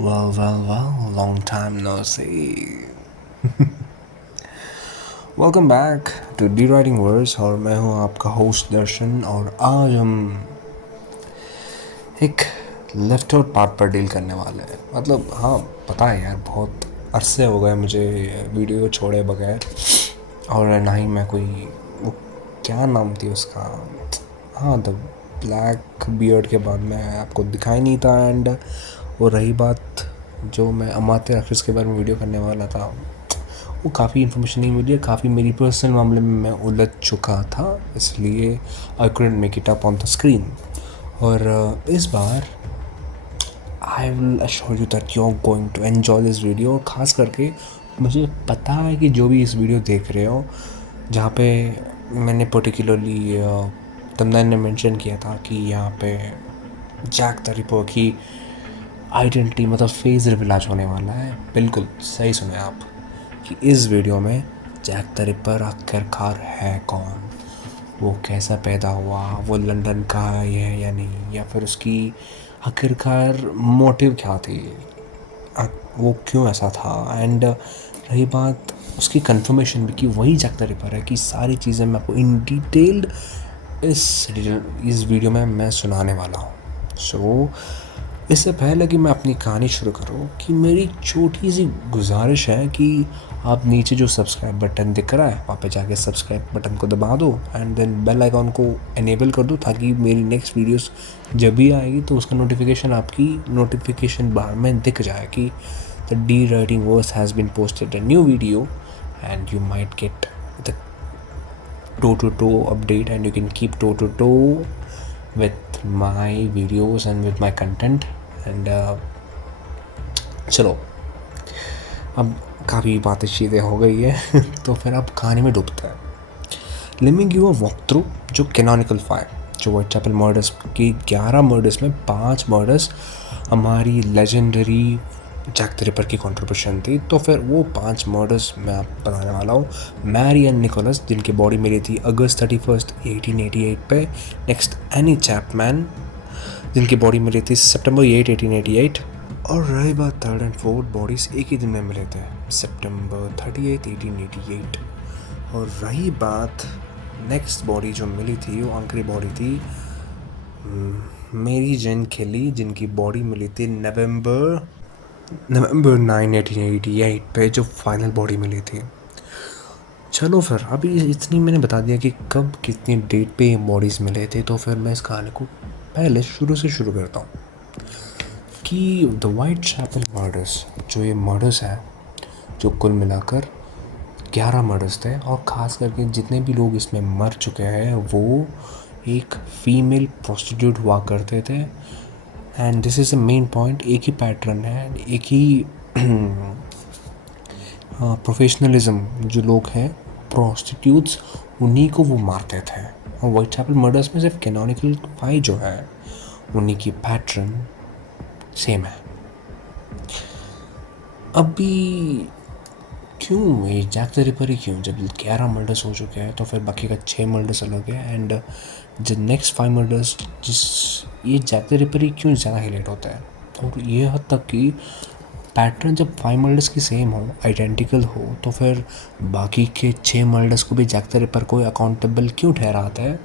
Well, long time no see. Welcome back to the writing words और मैं हूं आपका होस्ट दर्शन और आज हम एक लेफ्ट आउट पार्ट पर डील करने वाले हैं। मतलब हाँ, पता है यार, बहुत अरसे हो गए मुझे वीडियो छोड़े बगैर, और ना ही मैं कोई वो क्या नाम थी उसका, हाँ, द ब्लैक बियर्ड के बाद मैं आपको दिखाई नहीं था। एंड वो रही बात जो मैं अमात्य राक्षस के बारे में वीडियो करने वाला था, वो काफ़ी इन्फॉर्मेशन नहीं मिली है, काफ़ी मेरी पर्सनल मामले में मैं उलझ चुका था, इसलिए I couldn't make it up on the screen. और इस बार I will assure you that you are going to enjoy this video. और ख़ास करके मुझे पता है कि जो भी इस वीडियो देख रहे हो, जहाँ पे मैंने पर्टिकुलरली तमन्ना ने मेंशन किया था कि यहाँ पे जैक द रिपर की आइडेंटिटी मतलब फेस रिवील आज होने वाला है, बिल्कुल सही सुने आप कि इस वीडियो में जैक द रिपर आखिरकार है कौन, वो कैसा पैदा हुआ, वो लंदन का है या नहीं, या फिर उसकी आखिरकार मोटिव क्या थी, वो क्यों ऐसा था। एंड रही बात उसकी कंफर्मेशन भी कि वही जैक द रिपर है, कि सारी चीज़ें मैं आपको इन डिटेल्ड इस वीडियो में मैं सुनाने वाला हूँ। सो इससे पहले कि मैं अपनी कहानी शुरू करूँ, कि मेरी छोटी सी गुजारिश है कि आप नीचे जो सब्सक्राइब बटन दिख रहा है वहाँ पे जाके सब्सक्राइब बटन को दबा दो एंड देन बेल आइकॉन को एनेबल कर दो, ताकि मेरी नेक्स्ट वीडियोस जब भी आएगी तो उसका नोटिफिकेशन आपकी नोटिफिकेशन बार में दिख जाए कि the the writing words has been posted a new video and you might get the toe-to-toe update and you can keep toe-to-toe with my videos and with my content. And चलो, अब काफ़ी बातें चीज़ें हो गई है तो फिर अब कहानी में डूबता है। Let me give a walk through जो कैनोनिकल 5, जो वाइट चैपल मर्डर्स की 11 मर्डर्स में 5 मर्डर्स हमारी लेजेंडरी जैक द रिपर की कंट्रीब्यूशन थी। तो फिर वो 5 मर्डर्स मैं आप बताने वाला हूँ। मैरी एंड निकोलस, जिनकी बॉडी मिली थी अगस्त 31, 1888 पे। नेक्स्ट एनी चैपमैन, जिनकी बॉडी मिली थी सितंबर 8, 1888। और रही बात थर्ड एंड फोर्थ बॉडीज एक ही दिन में मिले थे, सितंबर 30, 1888। और रही बात नेक्स्ट बॉडी जो मिली थी, वो आखिरी बॉडी थी मेरी जेन खेली, जिनकी बॉडी मिली थी नवंबर 9, 1888 पे, जो फाइनल बॉडी मिली थी। चलो फिर अभी इतनी मैंने बता दिया कि कब कितनी डेट पे ये बॉडीज़ मिले थे, तो फिर मैं इस कहानी को पहले शुरू से शुरू करता हूँ कि द वाइट चैपल मर्डर्स, जो ये मर्डर्स हैं, जो कुल मिलाकर 11 मर्डर्स थे, और ख़ास करके जितने भी लोग इसमें मर चुके हैं वो एक फीमेल प्रोस्टिट्यूट हुआ करते थे। And this is a main point, एक ही पैटर्न है, एक ही प्रोफेशनलिज्म, जो लोग हैं प्रोस्टिट्यूट्स, उन्हीं को वो मारते थे। और वाइट चैपल मर्डर्स में सिर्फ कैनोनिकल 5 जो है उन्हीं की पैटर्न सेम है। अभी क्यों ये जैक द रिपर ही क्यों, जब 11 मर्डर्स हो चुके हैं तो फिर बाकी का 6 मर्डर्स अलग है, एंड जो नेक्स्ट 5 मर्डर्स जिस ये जैक द रिपर ही क्यों ज़्यादा हाईलाइट होता है। और ये हद तक कि पैटर्न जब 5 मर्डर्स की सेम हो, आइडेंटिकल हो, तो फिर बाकी के 6 मर्डर्स को भी जैक द रिपर को अकाउंटेबल क्यों ठहराता है।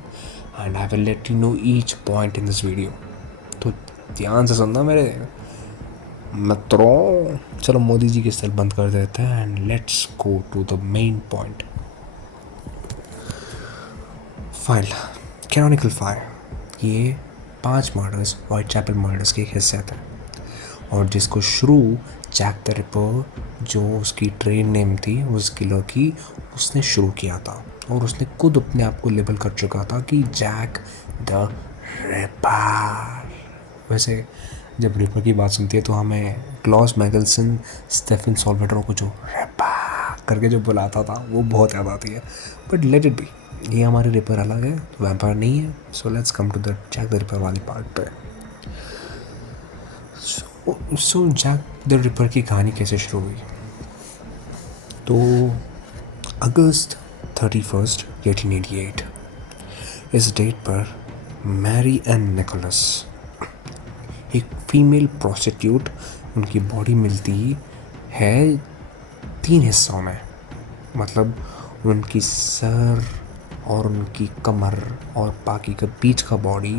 And I will let you know each point in this video, तो ध्यान से सुनना मेरे मित्रों। चलो मोदी जी के स्टाइल बंद कर देते हैं and let's go to the main point. File canonical 5, ये 5 मर्डर्स वाइट चैपल मर्डर्स की एक हिस्सा थे, और जिसको शुरू जैक द रिपर, जो उसकी ट्रेन नेम थी उस किलर की, उसने शुरू किया था। और उसने खुद अपने आप को लेबल कर चुका था कि जैक द रिपर। वैसे जब रिपर की बात सुनती है तो हमें क्लॉस मैगल्सन स्टेफन सॉल्वेटर को जो रिपर करके जो बुलाता था वो बहुत याद आती है। बट लेट इट बी, ये हमारे रिपर अलग है, वैम्पायर नहीं है। So let's come to the Jack the Ripper वाली पार्ट पे। सो जैक द रिपर की कहानी कैसे शुरू हुई, तो अगस्त 31, 1888 इस डेट पर मैरी एंड निकोलस एक फीमेल प्रोस्टिट्यूट उनकी बॉडी मिलती है 3 हिस्सों में, मतलब उनकी सर और उनकी कमर और बाकी का बीच का बॉडी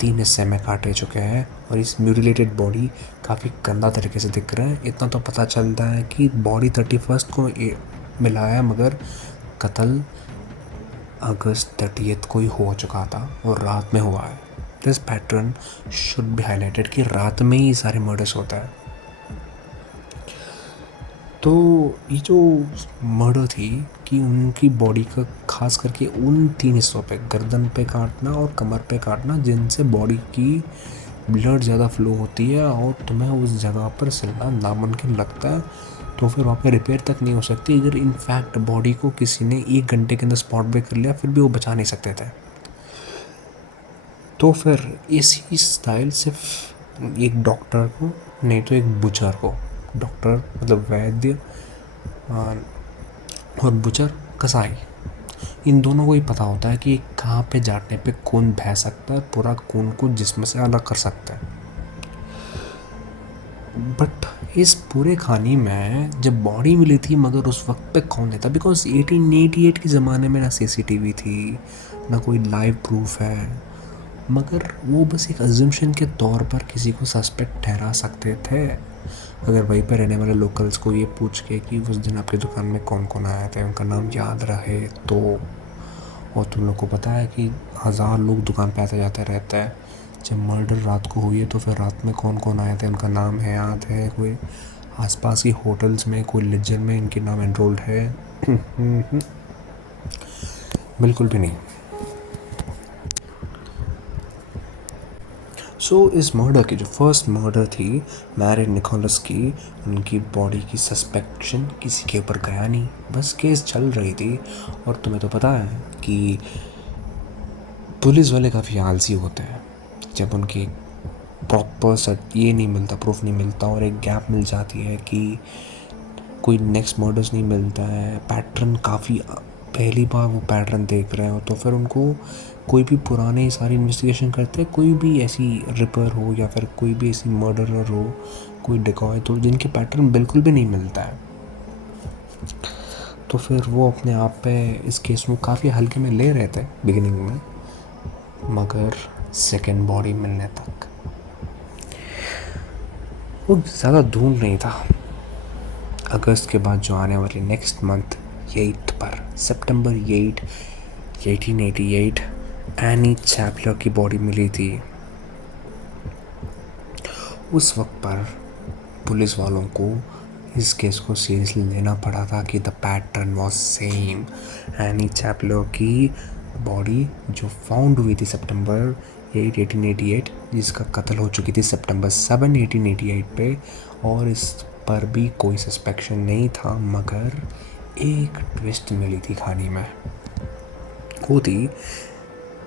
3 हिस्से में काटे चुके हैं, और इस म्यूटिलेटेड बॉडी काफ़ी गंदा तरीके से दिख रहा है। इतना तो पता चलता है कि बॉडी 31 को मिला है, मगर कत्ल अगस्त 30 को ही हो चुका था और रात में हुआ है। This pattern should be highlighted कि रात में ही सारे मर्डर्स होता है। तो ये जो मर्डर थी कि उनकी बॉडी का खास करके उन 3 हिस्सों पे, गर्दन पे काटना और कमर पे काटना, जिनसे बॉडी की ब्लड ज़्यादा फ्लो होती है और तुम्हें उस जगह पर चलना नामुमकिन लगता है, तो फिर वहाँ पे रिपेयर तक नहीं हो सकती। अगर इनफैक्ट बॉडी को किसी ने 1 घंटे के अंदर स्पॉट पे कर लिया फिर भी वो बचा नहीं सकते थे। तो फिर इसी स्टाइल सिर्फ एक डॉक्टर को, नहीं तो एक बुचर को, डॉक्टर मतलब वैद्य और बुचर कसाई, इन दोनों को ही पता होता है कि कहाँ पे जाने पे खून बह सकता है, पूरा खून को जिस्म से अलग कर सकता है। बट इस पूरे कहानी में जब बॉडी मिली थी, मगर उस वक्त पे कौन देता, बिकॉज 1888 के ज़माने में ना सीसीटीवी थी ना कोई लाइव प्रूफ है, मगर वो बस एक अजम्पशन के तौर पर किसी को सस्पेक्ट ठहरा सकते थे। अगर वहीं पर रहने वाले लोकल्स को ये पूछ के कि उस दिन आपकी दुकान में कौन कौन आए थे, उनका नाम याद रहे तो, और तुम लोग को पता है कि 1000 लोग दुकान पे आते जाते रहते हैं, जब मर्डर रात को हुई है तो फिर रात में कौन कौन आए थे उनका नाम है याद है, कोई आसपास की होटल्स में, कोई लेजर में इनके नाम एनरोल्ड है? बिल्कुल भी नहीं। इस मर्डर की जो फर्स्ट मर्डर थी मैरी निकोलस की, उनकी बॉडी की सस्पेक्शन किसी के ऊपर गया नहीं, बस केस चल रही थी। और तुम्हें तो पता है कि पुलिस वाले काफ़ी आलसी होते हैं, जब उनकी प्रॉपर सेट ये नहीं मिलता, प्रूफ नहीं मिलता, और एक गैप मिल जाती है कि कोई नेक्स्ट मर्डर्स नहीं मिलता है, पैटर्न काफ़ी पहली बार वो पैटर्न देख रहे हो, तो फिर उनको कोई भी पुराने सारी इन्वेस्टिगेशन करते हैं, कोई भी ऐसी रिपर हो या फिर कोई भी ऐसी मर्डरर हो, कोई डिकॉयत हो, जिनके पैटर्न बिल्कुल भी नहीं मिलता है, तो फिर वो अपने आप पे इस केस में काफ़ी हल्के में ले रहे थे बिगिनिंग में, मगर सेकेंड बॉडी मिलने तक वो ज़्यादा दूर नहीं था। अगस्त के बाद जो आने वाली नेक्स्ट मंथ 8 पर, सितंबर 8, 1888, एनी चैपलर की बॉडी मिली थी। उस वक्त पर पुलिस वालों को इस केस को सीरियसली लेना पड़ा था कि the pattern was same. Annie Chapman की बॉडी जो फाउंड हुई थी सितंबर 8, 1888, जिसका कत्ल हो चुकी थी सितंबर 7, 1888 पे, और इस पर भी कोई सस्पेक्शन नहीं था, मगर एक ट्विस्ट मिली थी कहानी में। वो थी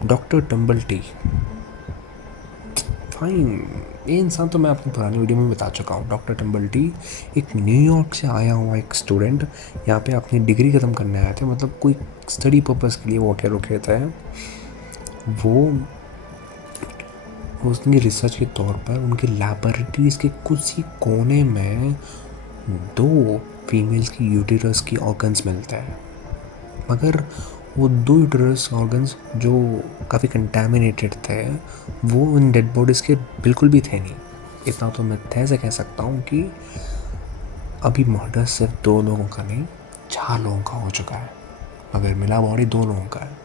डॉक्टर टम्बल्टी। फाइन, ये इंसान तो मैं अपनी पुरानी वीडियो में बता चुका हूँ। डॉक्टर टम्बल्टी एक न्यूयॉर्क से आया हुआ एक स्टूडेंट, यहाँ पे अपनी डिग्री ख़त्म करने आए थे, मतलब कोई स्टडी पर्पज़ के लिए वो क्या रुके थे। वो उसकी रिसर्च के तौर पर उनकी लैबोरेटरीज़ के कुछ ही कोने में 2 फीमेल्स की यूटेरस की ऑर्गन्स मिलते हैं, मगर वो 2 यूटेरस ऑर्गन्स जो काफ़ी कंटेमिनेटेड थे, वो उन डेड बॉडीज़ के बिल्कुल भी थे नहीं। इतना तो मैं तय से कह सकता हूँ कि अभी मर्डर सिर्फ 2 लोगों का नहीं, 4 लोगों का हो चुका है, मगर मिला बॉडी 2 लोगों का है।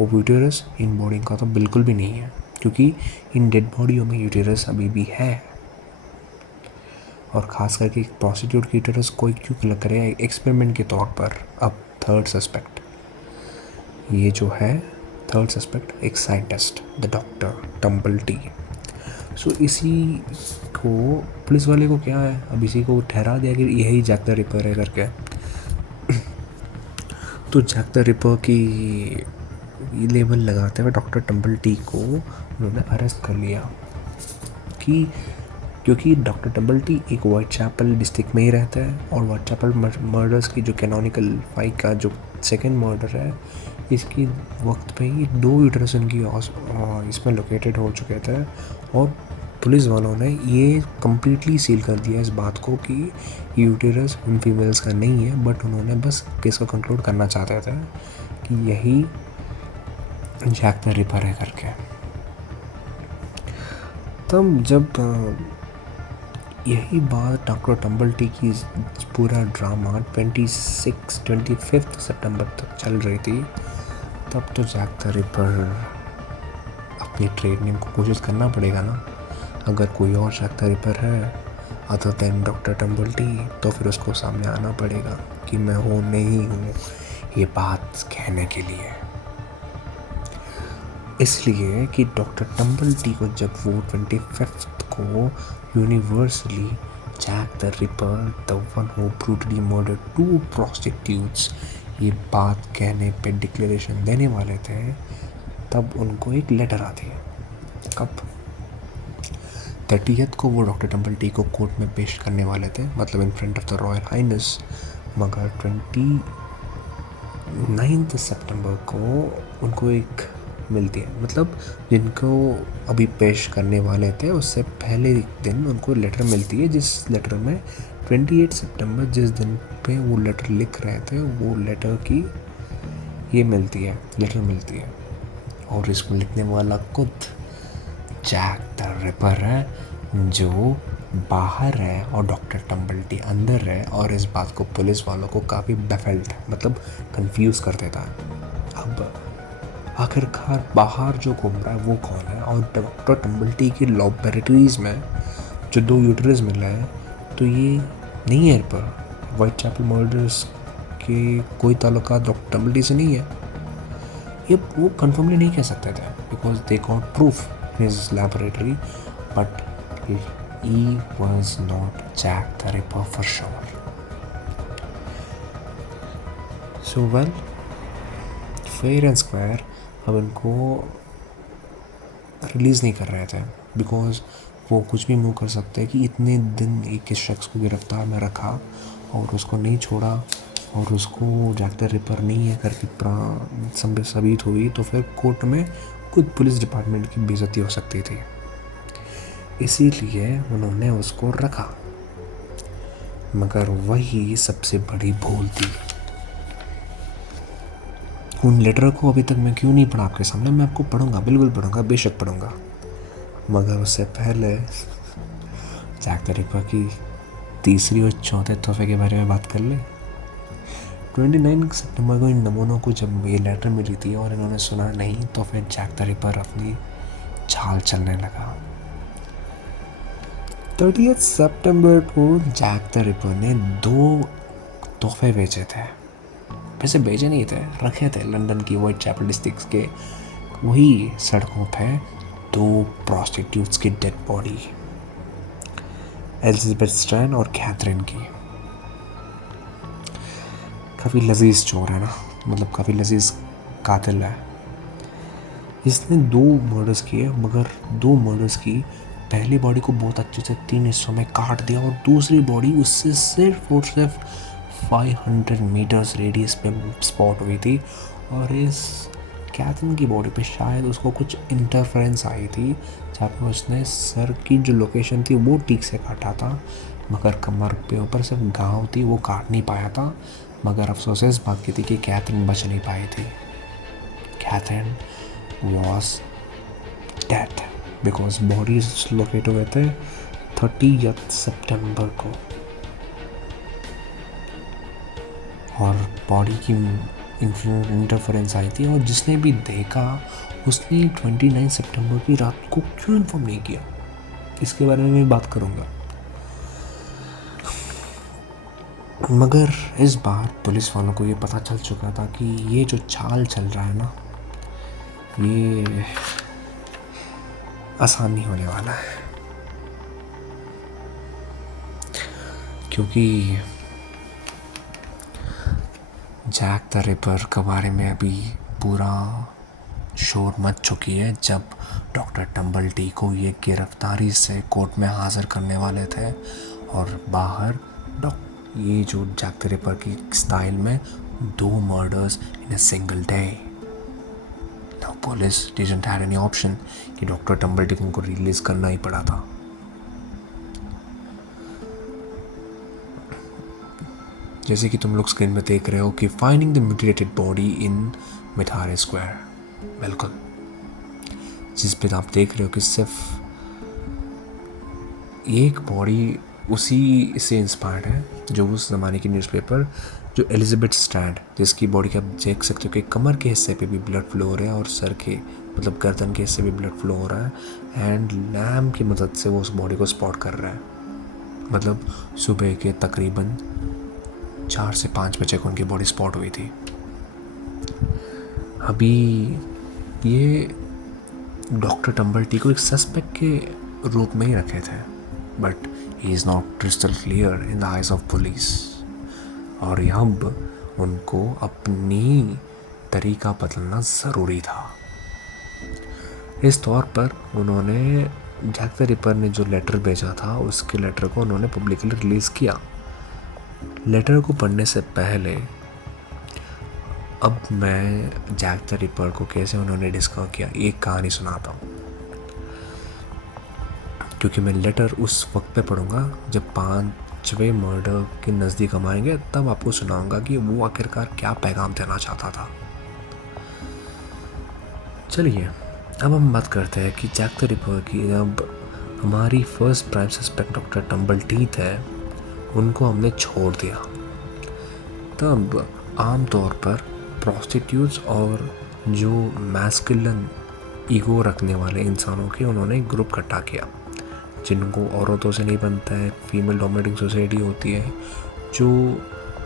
और यूटेरस इन बॉडी का तो बिल्कुल भी नहीं है, क्योंकि इन डेड बॉडियों में यूटेरस अभी भी है। और ख़ास करके एक प्रोस्टिट्यूट की यूटेरस कोई क्यों लग रहा है एक्सपेरिमेंट के तौर पर। अब थर्ड सस्पेक्ट, ये जो है थर्ड सस्पेक्ट, एक साइंटिस्ट, द डॉक्टर टम्बल्टी। इसी को पुलिस वाले को क्या है, अब इसी को ठहरा दिया कि यही जैक द रिपर है करके। तो जैक द रिपर की लेबल लगाते हुए डॉक्टर टम्बल्टी को उन्होंने अरेस्ट कर लिया, कि क्योंकि डॉक्टर टम्बल्टी एक वाइट चैपल डिस्ट्रिक्ट में ही रहता है, और वाइट चैपल मर्डर्स की जो कैनोनिकल 5 का जो सेकेंड मर्डर है, इसकी वक्त पे ही 2 यूटेरस इनकी इसमें लोकेटेड हो चुके थे, और पुलिस वालों ने ये कम्प्लीटली सील कर दिया इस बात को कि यूटेरस उन फीमेल्स का नहीं है, बट उन्होंने बस केस को कंक्लूड करना चाहते थे कि यही जैक द रिपर है करके। तब जब यही बात डॉक्टर टम्बलटी की पूरा ड्रामा 25 सितंबर तक चल रही थी, तब तो जैक द रिपर अपनी ट्रेड नेम को कोशिश करना पड़ेगा ना। अगर कोई और जैक द रिपर है अदर देन डॉक्टर टम्बलटी, तो फिर उसको सामने आना पड़ेगा कि मैं हूँ नहीं हूँ ये बात कहने के लिए। इसलिए कि डॉक्टर टम्बलटी को जब वो 25 को universally Jack the Ripper the one who brutally murder 2 prostitutes ये बात कहने पे डिक्लेरेशन देने वाले थे, तब उनको एक लेटर आती है। कब? 30th को वो डॉक्टर टम्बलटी को कोर्ट में पेश करने वाले थे, मतलब in front of the royal highness, मगर 29 सितंबर को उनको एक मिलती है, मतलब जिनको अभी पेश करने वाले थे उससे पहले दिन उनको लेटर मिलती है, जिस लेटर में 28 सितंबर जिस दिन पे वो लेटर लिख रहे थे वो लेटर की ये मिलती है, लेटर मिलती है, और इसको लिखने वाला खुद जैक द रिपर है जो बाहर है और डॉक्टर टम्बलटी अंदर है, और इस बात को पुलिस वालों को काफ़ी बेफल्ट मतलब कंफ्यूज कर देता है। अब आखिरकार बाहर जो घूम रहा है वो कौन है, और डॉक्टर टम्बलटी की लैबोरेटरीज में जो 2 यूटरस मिल रहे हैं, तो ये नहीं है पर वाइट चैपल मर्डर्स के कोई ताल्लुका डॉक्टर टम्बलटी से नहीं है। ये वो कन्फर्मली नहीं कह सकते थे because they got proof in his laboratory, but he was not Jack the Ripper for sure. So well, fair and square अब इनको रिलीज़ नहीं कर रहे थे बिकॉज वो कुछ भी मूव कर सकते हैं कि इतने दिन एक इस शख्स को गिरफ्तार में रखा और उसको नहीं छोड़ा और उसको जैक द रिपर नहीं है करके साबित हुई, तो फिर कोर्ट में खुद पुलिस डिपार्टमेंट की बेइज्जती हो सकती थी, इसीलिए उन्होंने उसको रखा। मगर वही सबसे बड़ी भूल थी। उन लेटर को अभी तक मैं क्यों नहीं पढ़ा आपके सामने, मैं आपको पढ़ूंगा, बिल्कुल पढ़ूंगा, बेशक पढ़ूंगा, मगर उससे पहले जैक द रिपर की तीसरी और चौथे तोहफे के बारे में बात कर ले। 29 सितंबर को इन नमूनों को जब ये लेटर मिली थी और इन्होंने सुना नहीं, तो फिर जैक द रिपर अपनी चाल चलने लगा। 30 सितंबर को जैक द रिपर ने 2 तोहफे बेचे थे, वैसे बेचे नहीं थे, रखे थे लंदन की वाइट चैपल डिस्ट्रिक्ट के वही सड़कों पे 2 प्रोस्टिट्यूट्स की डेड बॉडी, एलिजाबेथ स्ट्रैन और कैथरीन की। काफ़ी लजीज चोर है ना, मतलब काफ़ी लजीज कातिल है। इसने 2 मर्डर्स किए, मगर 2 मर्डर्स की पहली बॉडी को बहुत अच्छे से 3 हिस्सों में काट दिया और दूसरी बॉडी उससे सिर्फ और सिर्फ 500 मीटर्स रेडियस पे स्पॉट हुई थी, और इस कैथरीन की बॉडी पे शायद उसको कुछ इंटरफेरेंस आई थी जहाँ पे उसने सर की जो लोकेशन थी वो ठीक से काटा था, मगर कमर पे ऊपर सिर्फ घाव थी वो काट नहीं पाया था। मगर अफसोस इस बात की थी कि कैथरीन बच नहीं पाई थी। Catherine was dead because bodies located हुए थे 30 सितंबर को, और बॉडी की इंटरफेरेंस आई थी, और जिसने भी देखा उसने 29 सितंबर की रात को क्यों इन्फॉर्म नहीं किया, इसके बारे में मैं बात करूँगा। मगर इस बार पुलिस वालों को ये पता चल चुका था कि ये जो चाल चल रहा है ना, ये आसान नहीं होने वाला है, क्योंकि जैक द रिपर के बारे में अभी पूरा शोर मच चुकी है। जब डॉक्टर टम्बलटी को ये गिरफ्तारी से कोर्ट में हाजिर करने वाले थे, और बाहर ये जो जैक द रिपर की स्टाइल में 2 murders in a single day, now police didn't have any option कि डॉक्टर टम्बलटी को उनको रिलीज करना ही पड़ा था। जैसे कि तुम लोग स्क्रीन में देख रहे हो कि finding the mutilated body in Mitre Square, बिल्कुल जिस पे आप देख रहे हो कि सिर्फ एक बॉडी उसी से इंस्पायर्ड है जो उस ज़माने की न्यूज़पेपर जो एलिजाबेथ स्टैंड, जिसकी बॉडी के आप देख सकते हो कि कमर के हिस्से पे भी ब्लड फ्लो हो रहा है और सर के मतलब गर्दन के हिस्से भी ब्लड फ्लो हो रहा है एंड लैम्प की मदद से वो उस बॉडी को स्पॉट कर रहा है। मतलब सुबह के तकरीबन 4 से 5 बजे को उनकी बॉडी स्पॉट हुई थी। अभी ये डॉक्टर टम्बलटी को एक सस्पेक्ट के रूप में ही रखे थे, but he is not crystal clear in the eyes of police. और अब उनको अपनी तरीका बदलना ज़रूरी था। इस तौर पर उन्होंने जैक द रिपर ने जो लेटर भेजा था उसके लेटर को उन्होंने पब्लिकली रिलीज़ किया। लेटर को पढ़ने से पहले अब मैं जैक द रिपर को कैसे उन्होंने डिस्कवर किया एक कहानी सुनाता हूँ, क्योंकि मैं लेटर उस वक्त पे पढ़ूंगा जब 5वें मर्डर के नज़दीक हम आएंगे, तब आपको सुनाऊंगा कि वो आखिरकार क्या पैगाम देना चाहता था। चलिए अब हम बात करते हैं कि जैक द रिपर की। अब हमारी फर्स्ट प्राइम सस्पेक्ट डॉक्टर टम्बलटीथ है, उनको हमने छोड़ दिया। तब आम तौर पर प्रोस्टिट्यूट्स और जो मैस्कुलिन ईगो रखने वाले इंसानों के उन्होंने ग्रुप इकट्ठा किया, जिनको औरतों से नहीं बनता है, फीमेल डोमिनेटिंग सोसाइटी होती है, जो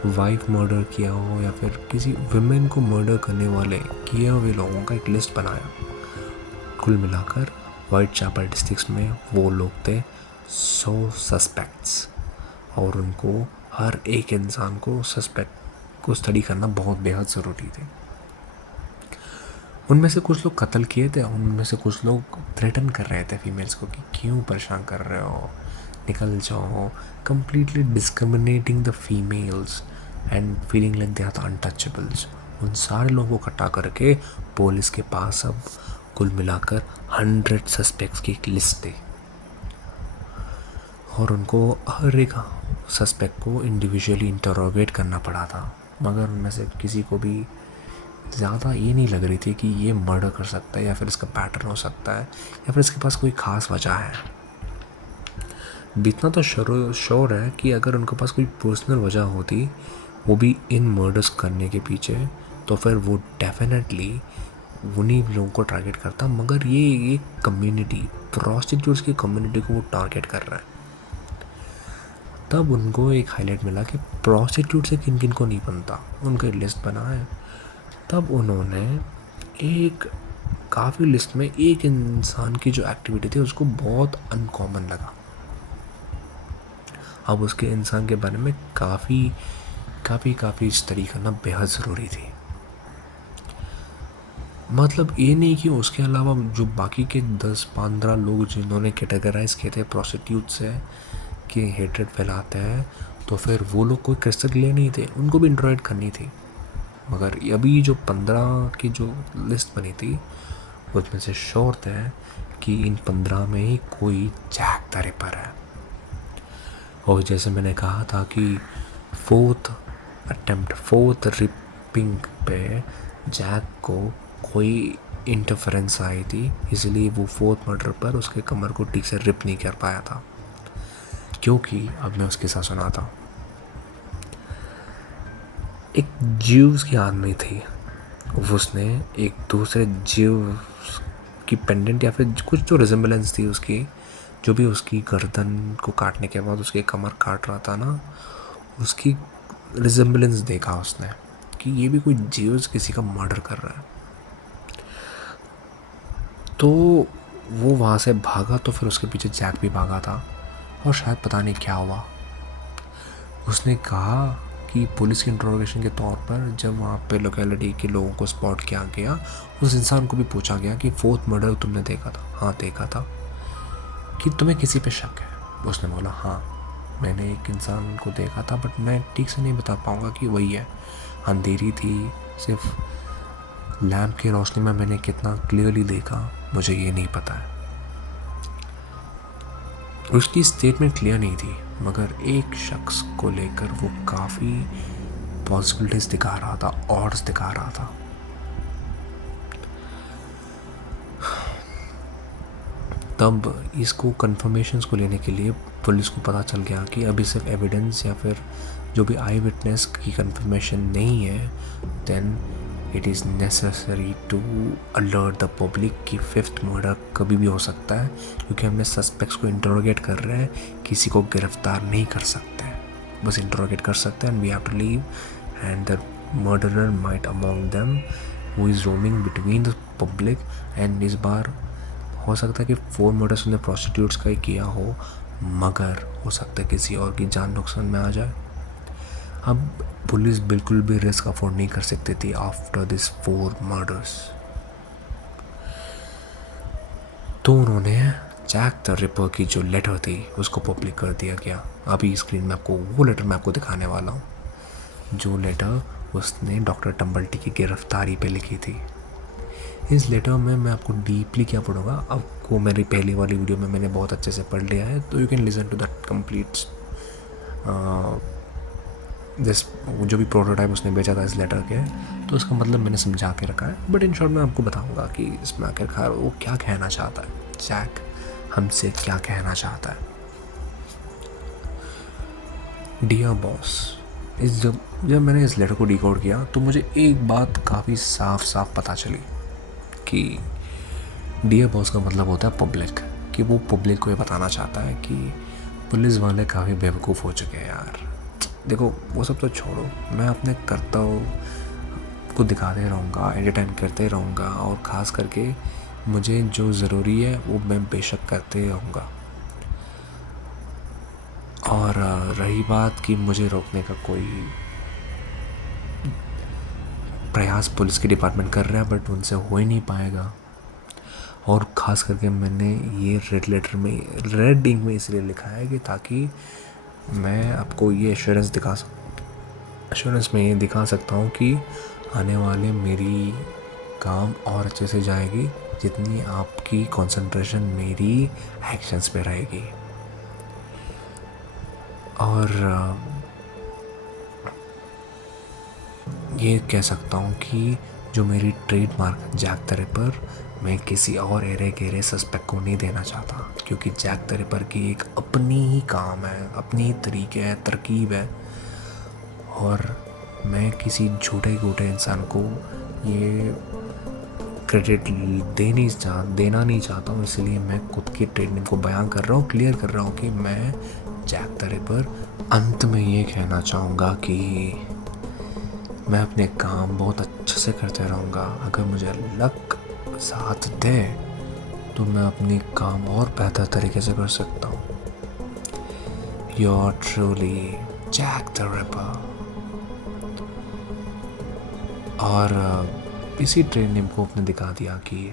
वाइफ मर्डर किया हो या फिर किसी वुमेन को मर्डर करने वाले किए हुए लोगों का एक लिस्ट बनाया। कुल मिलाकर वाइट चैपल डिस्ट्रिक्ट में वो लोग थे 100 सस्पेक्ट्स, और उनको हर एक इंसान को सस्पेक्ट को स्टडी करना बहुत बेहद ज़रूरी थी। उनमें से कुछ लोग कत्ल किए थे, उनमें से कुछ लोग थ्रेटन कर रहे थे फीमेल्स को कि क्यों परेशान कर रहे हो, निकल जाओ, completely discriminating the females and feeling like they are the untouchables। उन सारे लोगों को इकट्ठा करके पुलिस के पास अब कुल मिलाकर 100 सस्पेक्ट्स की एक लिस्ट थी, और उनको हर एक सस्पेक्ट को इंडिविजुअली इंटरोगेट करना पड़ा था। मगर उनमें से किसी को भी ज़्यादा ये नहीं लग रही थी कि ये मर्डर कर सकता है या फिर इसका पैटर्न हो सकता है या फिर इसके पास कोई ख़ास वजह है। इतना तो श्योर है कि अगर उनके पास कोई पर्सनल वजह होती, वो भी इन मर्डर्स करने के पीछे, तो फिर वो डेफिनेटली उन्हीं लोगों को टारगेट करता। मगर ये एक कम्युनिटी, प्रोस्टिट्यूट्स की कम्युनिटी को वो टारगेट कर रहा है। तब उनको एक हाईलाइट मिला कि प्रोस्टिट्यूट से किन किन को नहीं बनता, उनका लिस्ट बना है। तब उन्होंने एक काफ़ी लिस्ट में एक इंसान की जो एक्टिविटी थी उसको बहुत अनकॉमन लगा। अब उसके इंसान के बारे में काफ़ी स्टडी करना बेहद ज़रूरी थी। मतलब ये नहीं कि उसके अलावा जो बाकी के 10-15 लोग जिन्होंने कैटेगराइज किए थे प्रोस्टिट्यूट से कि हेट्रेड फैलाते हैं, तो फिर वो लोग कोई क्रिस्टल क्लियर नहीं थे, उनको भी इंट्रोगेट करनी थी। मगर अभी जो 15 की जो लिस्ट बनी थी उसमें से श्योर है कि इन 15 में ही कोई जैक द रिपर है। और जैसे मैंने कहा था कि फोर्थ रिपिंग पे जैक को कोई इंटरफेरेंस आई थी, इसलिए वो फोर्थ मर्डर पर उसके कमर को ठीक से रिप नहीं कर पाया था। क्योंकि अब मैं उसके साथ सुनाता हूँ। एक जीव्स की आदमी थी, उसने एक दूसरे जीव की पेंडेंट या फिर कुछ जो रिजेम्बलेंस थी उसकी, जो भी उसकी गर्दन को काटने के बाद उसके कमर काट रहा था ना, उसकी रिजेम्बलेंस देखा उसने कि ये भी कोई जीव्स किसी का मर्डर कर रहा है। तो वो वहाँ से भागा, तो फिर उसके पीछे जैक भी भागा था, और शायद पता नहीं क्या हुआ। उसने कहा कि पुलिस के इंट्रोगेशन के तौर पर जब वहाँ पे लोकेलिटी के लोगों को स्पॉट किया गया, उस इंसान को भी पूछा गया कि फोर्थ मर्डर तुमने देखा था? हाँ देखा था। कि तुम्हें किसी पे शक है? उसने बोला हाँ मैंने एक इंसान को देखा था, बट मैं ठीक से नहीं बता पाऊँगा कि वही है। अंधेरी थी, सिर्फ लैम्प की रोशनी में मैंने कितना क्लियरली देखा मुझे ये नहीं पता है। उसकी स्टेटमेंट क्लियर नहीं थी, मगर एक शख्स को लेकर वो काफ़ी पॉसिबिलिटीज़ दिखा रहा था, ऑड्स दिखा रहा था। तब इसको कंफर्मेशंस को लेने के लिए पुलिस को पता चल गया कि अभी सिर्फ एविडेंस या फिर जो भी आई विटनेस की कंफर्मेशन नहीं है, then it is necessary to alert the public कि फिफ्थ मर्डर कभी भी हो सकता है, क्योंकि हमने सस्पेक्ट्स को इंटरोगेट कर रहे हैं, किसी को गिरफ्तार नहीं कर सकते, बस इंटरोगेट कर सकते हैं and we have to leave and the murderer might among them who is roaming between the public. And इस बार हो सकता है कि 4 मर्डर्स ने प्रोस्टिट्यूट्स का ही किया हो, मगर हो सकता है किसी और की जान नुकसान में आ जाए। अब पुलिस बिल्कुल भी रिस्क अफोर्ड नहीं कर सकती थी आफ्टर दिस 4 मर्डर्स। तो उन्होंने जैक द रिपर की जो लेटर थी उसको पब्लिक कर दिया गया। अभी स्क्रीन में आपको वो लेटर मैं आपको दिखाने वाला हूँ, जो लेटर उसने डॉक्टर टम्बल्टी की गिरफ्तारी पे लिखी थी। इस लेटर में मैं आपको डीपली क्या पढ़ूँगा, आपको मेरी पहली वाली वीडियो में मैंने बहुत अच्छे से पढ़ लिया है, तो you can listen to that complete this जो भी प्रोटोटाइप उसने भेजा था इस लेटर के, तो उसका मतलब मैंने समझा के रखा है। बट इन शॉर्ट मैं आपको बताऊंगा कि इसमें आखिरकार वो क्या कहना चाहता है, जैक हमसे क्या कहना चाहता है। डियर बॉस, जब मैंने इस लेटर को डिकोड किया तो मुझे एक बात काफ़ी साफ साफ पता चली कि डियर बॉस का मतलब होता है पब्लिक, कि वो पब्लिक को ये बताना चाहता है कि पुलिस वाले काफ़ी बेवकूफ़ हो चुके हैं यार। देखो वो सब तो छोड़ो, मैं अपने कर्तव्य को दिखाते रहूँगा, एंटरटेन करते रहूँगा, और ख़ास करके मुझे जो ज़रूरी है वो मैं बेशक करते रहूँगा। और रही बात कि मुझे रोकने का कोई प्रयास पुलिस के डिपार्टमेंट कर रहा है, बट उनसे हो ही नहीं पाएगा। और ख़ास करके मैंने ये रेड लेटर में, रेड इंक में इसलिए लिखा है कि ताकि मैं आपको ये एश्योरेंस में ये दिखा सकता हूँ कि आने वाले मेरी काम और अच्छे से जाएगी जितनी आपकी कंसंट्रेशन मेरी एक्शंस पे रहेगी। और ये कह सकता हूँ कि जो मेरी ट्रेडमार्क जैक द रिपर, मैं किसी और एरे गेरे सस्पेक्ट को नहीं देना चाहता, क्योंकि जैक द रिपर की एक अपनी ही काम है, अपनी तरीके है, तरकीब है, और मैं किसी झूठे गोटे इंसान को ये क्रेडिट देना नहीं चाहता हूँ। इसलिए मैं खुद की ट्रेड को बयान कर रहा हूँ, क्लियर कर रहा हूँ कि मैं जैक द रिपर अंत में ये कहना चाहूँगा कि मैं अपने काम बहुत अच्छे से करते रहूँगा। अगर मुझे लक साथ दे तो मैं अपनी काम और बेहतर तरीके से कर सकता हूँ। Your truly Jack the Ripper. और इसी ट्रेन ने को अपने दिखा दिया कि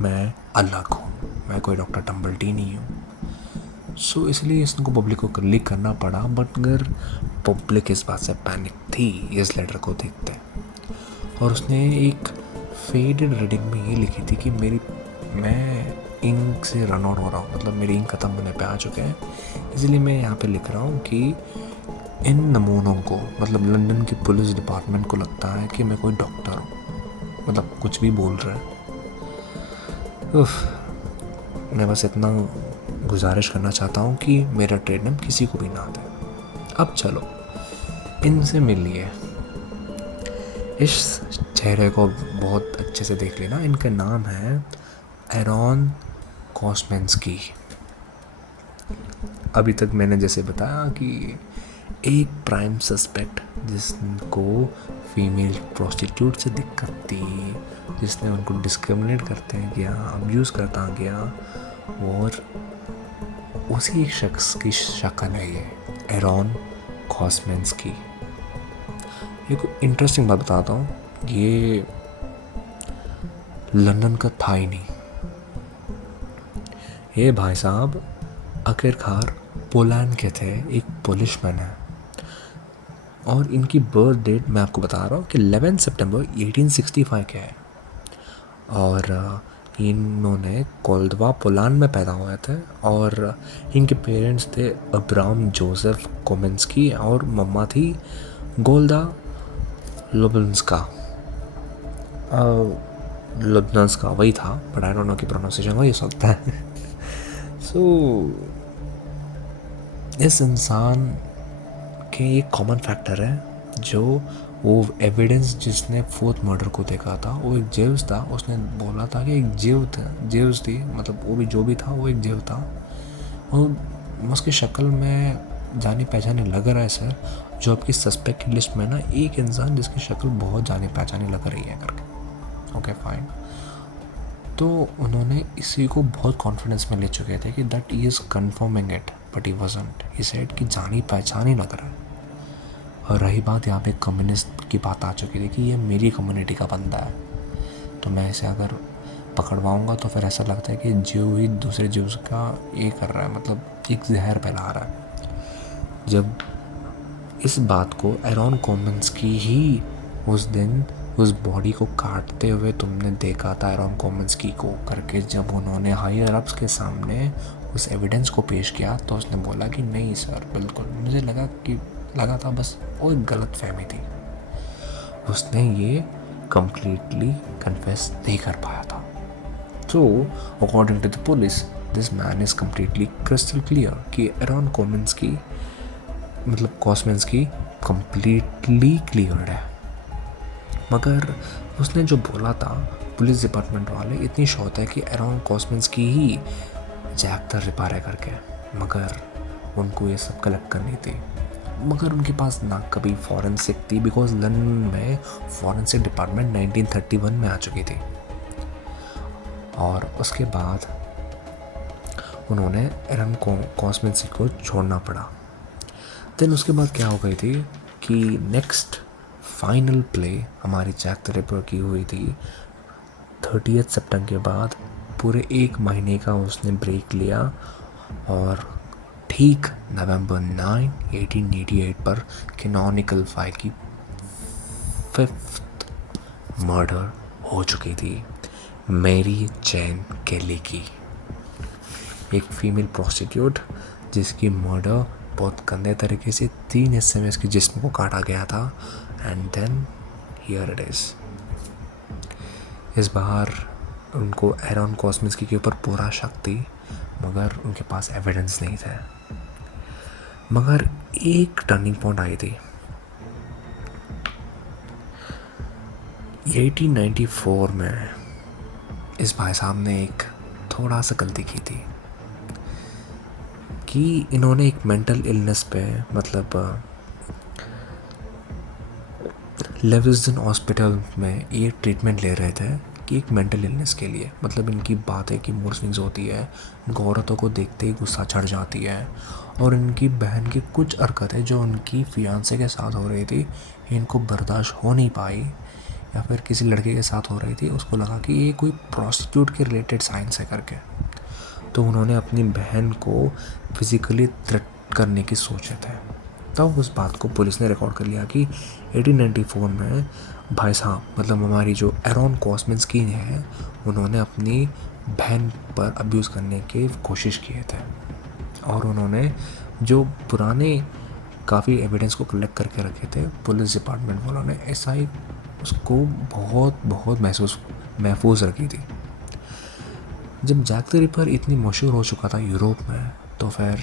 मैं अलग हूँ, मैं कोई डॉक्टर टम्बल्टी नहीं हूँ। सो इसलिए इसको पब्लिक को लीक करना पड़ा। बट अगर पब्लिक इस बात से पैनिक थी इस लेटर को देखते, और उसने एक फेडेड रीडिंग में ये लिखी थी कि मैं इंक से रन आउट हो रहा हूँ, मतलब मेरी इंक ख़त्म होने पे आ चुके हैं, इसलिए मैं यहाँ पे लिख रहा हूँ कि इन नमूनों को, मतलब लंदन की पुलिस डिपार्टमेंट को लगता है कि मैं कोई डॉक्टर हूँ, मतलब कुछ भी बोल रहा है। मैं बस इतना गुजारिश करना चाहता हूँ कि मेरा ट्रेड नेम किसी को भी ना दे। अब चलो इनसे मिल लिए, इस चेहरे को बहुत अच्छे से देख लेना। इनका नाम है एरॉन कॉस्मेंस्की। अभी तक मैंने जैसे बताया कि एक प्राइम सस्पेक्ट जिसको फीमेल प्रोस्टिट्यूट से दिक्कत थी, जिसने उनको डिस्क्रिमिनेट करते गया, अब्यूज़ करता गया, और उसी एक शख्स की शक्ल है ये एरॉन कॉस्मेंस्की। एक इंटरेस्टिंग बात बताता हूँ, ये लंदन का था ही नहीं। ये भाई साहब आखिरकार पोलैंड के थे, एक पोलिशमैन है। और इनकी बर्थ डेट मैं आपको बता रहा हूँ कि 11 सितंबर 1865 का है। और इन्होंने कोल्डवा पोलैंड में पैदा हुए थे और इनके पेरेंट्स थे अब्राम जोसेफ कोमिंस्की और मम्मा थी गोल्डा लुबिंस्का। लुबिंस्का वही था, बट आई डोंट नो कि प्रोनाउंसिएशन वही हो सकता है। सो इस इंसान के एक कॉमन फैक्टर है जो वो एविडेंस जिसने फोर्थ मर्डर को देखा था वो एक जेव्स था। उसने बोला था कि एक जेव्स थी, मतलब वो भी जो भी था वो एक जेव था और उसकी शक्ल में जानी पहचानी लग रहा है सर, जो आपकी सस्पेक्ट की लिस्ट में ना एक इंसान जिसकी शक्ल बहुत जानी पहचानी लग रही है करके। Okay fine. तो उन्होंने इसी को बहुत कॉन्फिडेंस में ले चुके थे कि that he is confirming it, but he wasn't. He said कि जानी पहचानी लग रहा है। और रही बात यहाँ पे कम्युनिस्ट की बात आ चुकी थी कि ये मेरी कम्युनिटी का बंदा है, तो मैं इसे अगर पकड़वाऊँगा तो फिर ऐसा लगता है कि जीव ही दूसरे जीव का ये कर रहा है, मतलब एक जहर फैला रहा है। जब इस बात को एरॉन कोमिंस्की ही उस दिन उस बॉडी को काटते हुए तुमने देखा था एरॉन कोमिंस्की को करके, जब उन्होंने हायर अप्स के सामने उस एविडेंस को पेश किया तो उसने बोला कि नहीं सर बिल्कुल, मुझे लगा था बस वो एक गलत फहमी थी। उसने ये कंप्लीटली कन्फेस नहीं कर पाया था। तो according to the police this man is completely crystal clear कि एरॉन कोमिंस्की मतलब कॉस्मिंस्की कंप्लीटली क्लियर्ड है। मगर उसने जो बोला था पुलिस डिपार्टमेंट वाले इतनी शौत है कि एरॉन कॉस्मिंस्की ही जैक द रिपर है करके, मगर उनको ये सब कलेक्ट करनी थी। मगर उनके पास ना कभी फॉरेंसिक थी, बिकॉज लंदन में फॉरेंसिक डिपार्टमेंट 1931 में आ चुकी थी। और उसके बाद उन्होंने एरॉन कॉस्मिंस्की को छोड़ना पड़ा। देन उसके बाद क्या हो गई थी कि नेक्स्ट फाइनल प्ले हमारी जैक द रिपर की हुई थी 30 सितंबर के बाद। पूरे एक महीने का उसने ब्रेक लिया और ठीक नवंबर 9, 1888 पर कैनोनिकल 5 की 5th मर्डर हो चुकी थी मेरी जैन केली की, एक फीमेल प्रोस्टिट्यूट जिसकी मर्डर बहुत गंदे तरीके से 3 हिस्से में इसके जिस्म को काटा गया था। And then here it is. इस बार उनको एरॉन कॉस्मिंस्की के ऊपर पूरा शक थी, मगर उनके पास एविडेंस नहीं थे। मगर एक टर्निंग पॉइंट आई थी 1894 में। इस भाई साहब ने एक थोड़ा सा गलती की थी कि इन्होंने एक मेंटल इलनेस पे, मतलब लेविस्टन हॉस्पिटल में ये ट्रीटमेंट ले रहे थे कि एक मेंटल इलनेस के लिए। मतलब इनकी बात है कि मूड स्विंग्स होती है, इनको औरतों को देखते ही गुस्सा चढ़ जाती है, और इनकी बहन की कुछ हरकतें जो उनकी फियांसे के साथ हो रही थी इनको बर्दाश्त हो नहीं पाई, या फिर किसी लड़के के साथ हो रही थी, उसको लगा कि ये कोई प्रोस्टिट्यूट के रिलेटेड साइंस है करके। तो उन्होंने अपनी बहन को फिज़िकली थ्रेट करने की सोचे थे। तब उस बात को पुलिस ने रिकॉर्ड कर लिया कि 1894 में भाई साहब, मतलब हमारी जो एरॉन कॉस्मिंस्की है, उन्होंने अपनी बहन पर अब्यूज़ करने की कोशिश किए थे। और उन्होंने जो पुराने काफ़ी एविडेंस को कलेक्ट करके रखे थे, पुलिस डिपार्टमेंट वालों ने ऐसा ही उसको बहुत महफूज रखी थी। जब जैक द रिपर इतनी मशहूर हो चुका था यूरोप में, तो फिर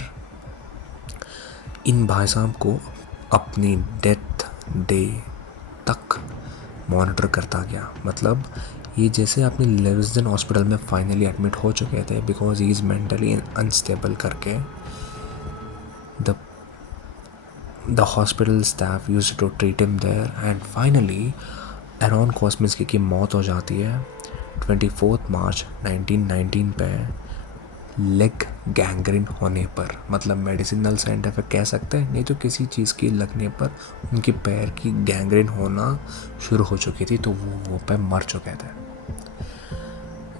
इन भाई साहब को अपनी डेथ डे तक मॉनिटर करता गया। मतलब ये जैसे अपने लेविस्टन हॉस्पिटल में फाइनली एडमिट हो चुके थे because he is mentally unstable करके, the hospital staff used to treat him there. And finally Aaron Kosminski की मौत हो जाती है 24 मार्च 1919 पे, लेग गैंग्रीन होने पर। मतलब मेडिसिनल साइंटिफिक कह सकते हैं, नहीं तो किसी चीज़ की लगने पर उनकी पैर की गैंग्रीन होना शुरू हो चुकी थी, तो वो पे मर चुके थे।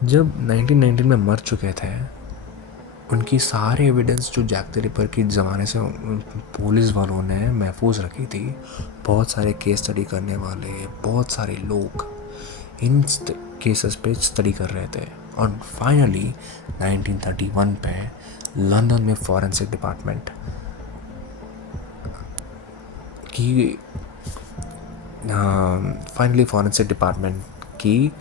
जब 1919 में मर चुके थे, उनकी सारे एविडेंस जो जैक द रिपर की ज़माने से पुलिस वालों ने महफूज रखी थी, बहुत सारे केस स्टडी करने वाले, बहुत सारे लोग इन केसेस पे स्टडी कर रहे थे। और फाइनली 1931 पे लंदन में फॉरेंसिक डिपार्टमेंट की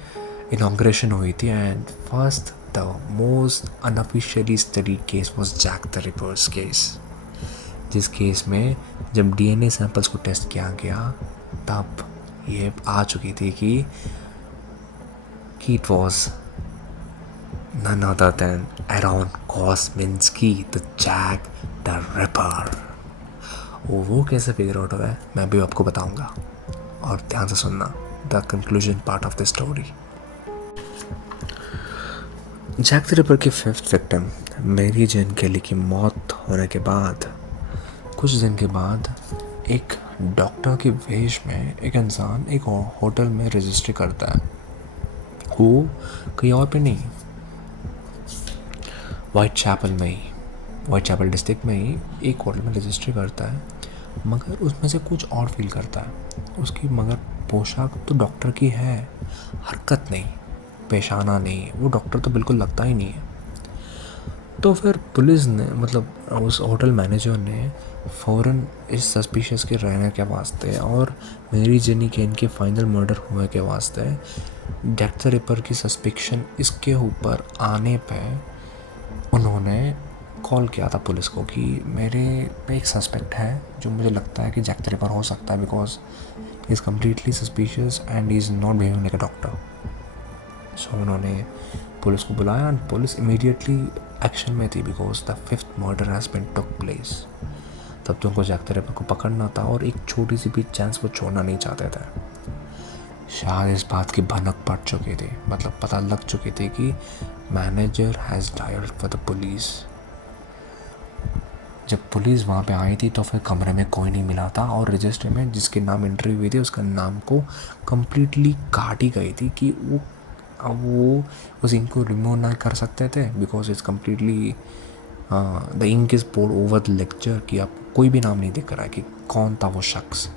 इनाग्रेशन हुई थी। And first the most unofficially studied case was Jack the Ripper's case, जिस केस में जब डीएनए सैंपल्स को टेस्ट किया गया तब ये आ चुकी थी कि it was none other than Aaron Kosminski, the Jack the Ripper। वो कैसे फिगर आउट हुआ है मैं भी आपको बताऊंगा, और ध्यान से सुनना the conclusion part of the story. Jack the Ripper की फिफ्थ विक्टिम मेरी जेन केली की मौत होने के बाद कुछ दिन के बाद एक डॉक्टर के वेश में एक इंसान एक होटल में रजिस्ट्री करता है। वो कहीं और पे नहीं, वाइट चैपल डिस्ट्रिक्ट में ही एक होटल में रजिस्ट्री करता है, मगर उसमें से कुछ और फील करता है। उसकी मगर पोशाक तो डॉक्टर की है, हरकत नहीं, पेशाना नहीं, वो डॉक्टर तो बिल्कुल लगता ही नहीं है। तो फिर पुलिस ने उस होटल मैनेजर ने फ़ौरन इस सस्पिशियस के रहने के वास्ते और मेरी जेनी केन के फाइनल मर्डर हुए के वास्ते जैक द रिपर की सस्पिक्शन इसके ऊपर आने पे उन्होंने कॉल किया था पुलिस को कि मेरे पे एक सस्पेक्ट है जो मुझे लगता है कि जैक द रिपर हो सकता है, because he is completely suspicious and he is not behaving like a doctor. So उन्होंने पुलिस को बुलाया एंड पुलिस इमीडिएटली एक्शन में थी because the fifth murder has been took place. तब तो उनको जैक द रिपर को पकड़ना था और एक छोटी सी भी चांस वो छोड़ना नहीं चाहते थे। शायद इस बात की भनक पड़ चुकी थी, पता लग चुकी थी कि manager has dialled for the police. जब पुलिस वहाँ पे आई थी तो फिर कमरे में कोई नहीं मिला था और रजिस्टर में जिसके नाम एंट्री हुई थी उसका नाम को कम्प्लीटली काटी गई थी कि वो उस इंक को रिमूव ना कर सकते थे because it's completely the ink is poured over the lecture कि आप कोई भी नाम नहीं दिख रहा है कि कौन था वो शख्स।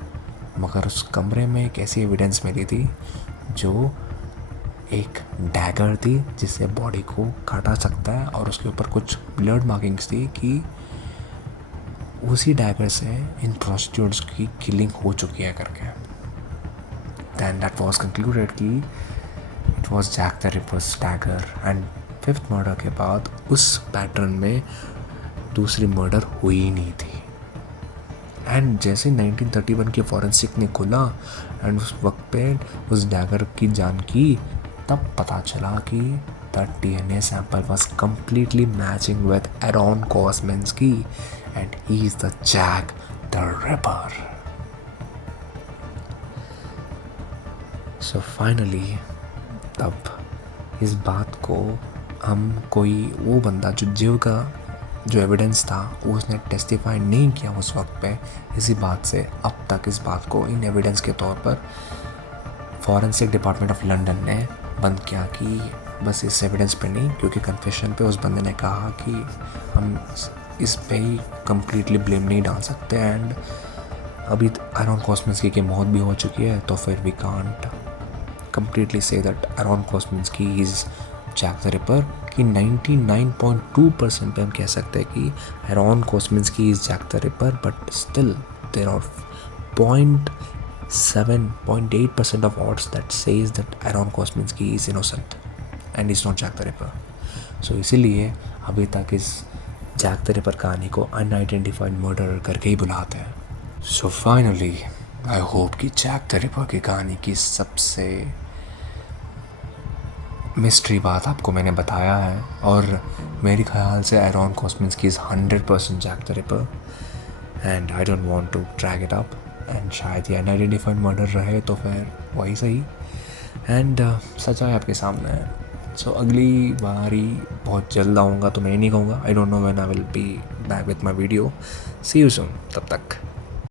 मगर उस कमरे में एक ऐसी एविडेंस मिली थी जो एक डैगर थी जिससे बॉडी को काटा सकता है और उसके ऊपर कुछ ब्लड मार्किंग्स थी कि उसी डैगर से इन प्रोस्टिट्यूट्स की किलिंग हो चुकी है करके। दैन दैट वाज कंक्लूडेड कि it was Jack the Ripper's dagger. And fifth murder के बाद उस पैटर्न में दूसरी मर्डर हुई ही नहीं थी। एंड जैसे 1931 के फॉरेंसिक ने खुला एंड उस वक्त पे उस डैगर की जान की, तब पता चला कि the DNA sample was completely matching with Aaron Kosminski and he is the Jack the Ripper. So finally तब इस बात को हम कोई वो बंदा जो एविडेंस था उसने टेस्टिफाई नहीं किया उस वक्त पे, इसी बात से अब तक इस बात को इन एविडेंस के तौर पर फॉरेंसिक डिपार्टमेंट ऑफ लंदन ने बंद किया कि बस इस एविडेंस पे नहीं, क्योंकि कन्फेशन पे उस बंदे ने कहा कि हम इस पे ही कम्प्लीटली ब्लेम नहीं डाल सकते। एंड अभी एरॉन कॉस्मिंस्की की मौत भी हो चुकी है तो फिर we can't completely say that Aaron Kosminski is Jack the Ripper कि 99.2% पे हम कह सकते हैं कि Aaron Kosminski is Jack the Ripper, but still there are 0.8% of odds that says that Aaron Kosminski is innocent and is not Jack the Ripper. So इसीलिए अभी तक इस जैक द रिपर कहानी को अनआइडेंटिफाइड मर्डरर करके ही बुलाते हैं। So finally I hope कि जैक द रिपर की कहानी की सबसे मिस्ट्री बात आपको मैंने बताया है, और मेरे ख्याल से Aaron Kosminski is 100% Jack the Ripper and I don't want to drag it up. एंड शायद ये अनआइडेंटिफाइड मर्डर रहे तो फिर वही सही। एंड सच्चाई आपके सामने है। सो अगली बारी बहुत जल्द आऊँगा तो मैं नहीं कहूँगा, I don't know when I will be back with my video. See you soon, तब तक।